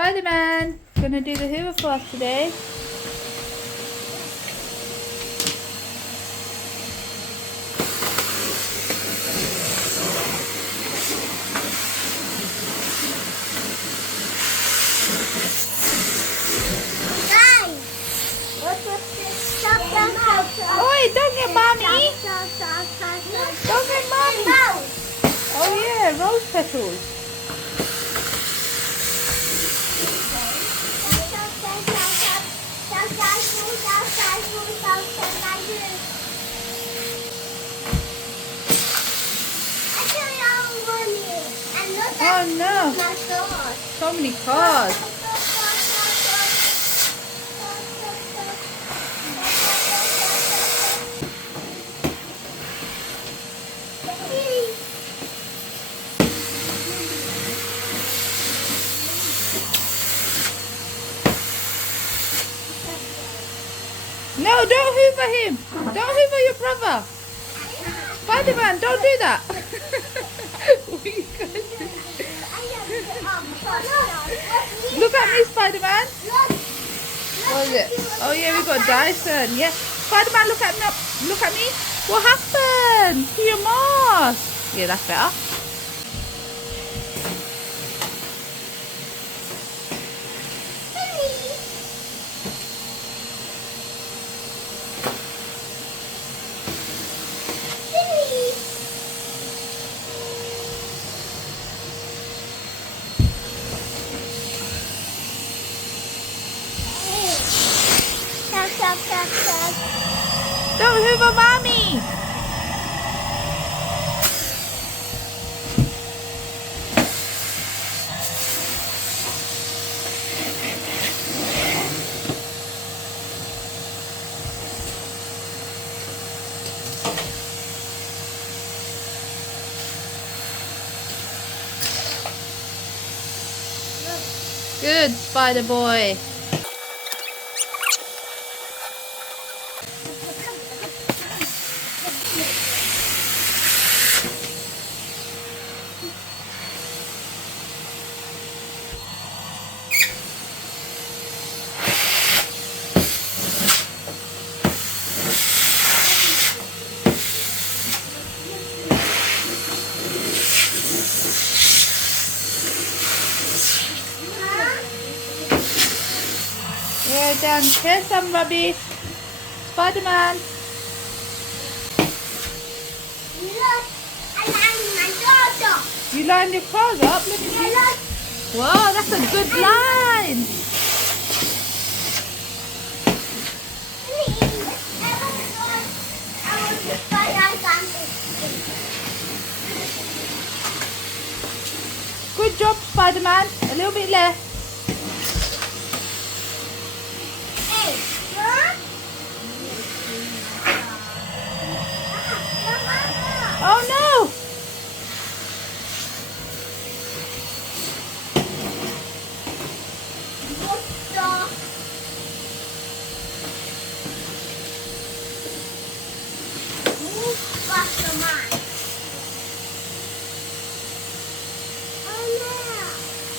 Spiderman, gonna do the Hoover for us today. Oi, don't get mommy! Don't get mommy! Oh yeah, rose petals. Oh no! So many cars. No, don't hoover him. Don't hoover your brother. Spiderman, don't do that. Look at me, Spiderman. What is it? Oh yeah, we got Dyson. Yeah, Spiderman, look at me. Look at me. What happened to your mask? Yeah, that's better. Don't hoover mommy! Good, Spider Boy. Yeah, Dan, here's some rubbish. Spiderman. You lined your clothes up? Look at you. Wow, that's a good line. Good job, Spiderman. A little bit left. Oh no!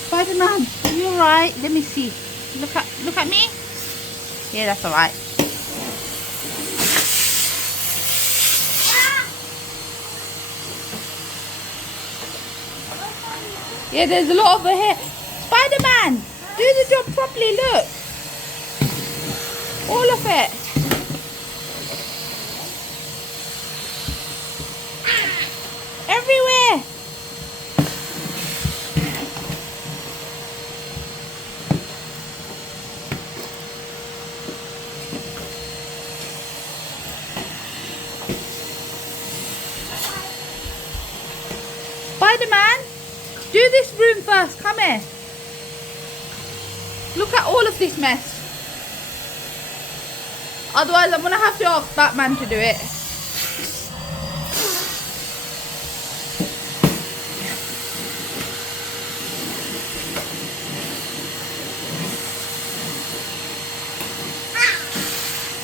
Spiderman, are you alright? Let me see. Look at me. Yeah, that's alright. Yeah, there's a lot over here. Spiderman, do the job properly, look. All of it. Everywhere. Spiderman, do this room first. Come here. Look at all of this mess. Otherwise, I'm going to have to ask Batman to do it.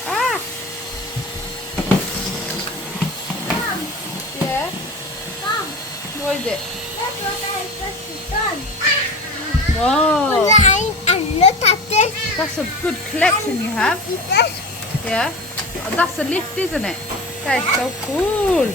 Ah! Yeah? What is it? That's what I just done. Whoa! Online. That's a good collection you have. Yeah. Oh, that's a lift, isn't it? That is so cool.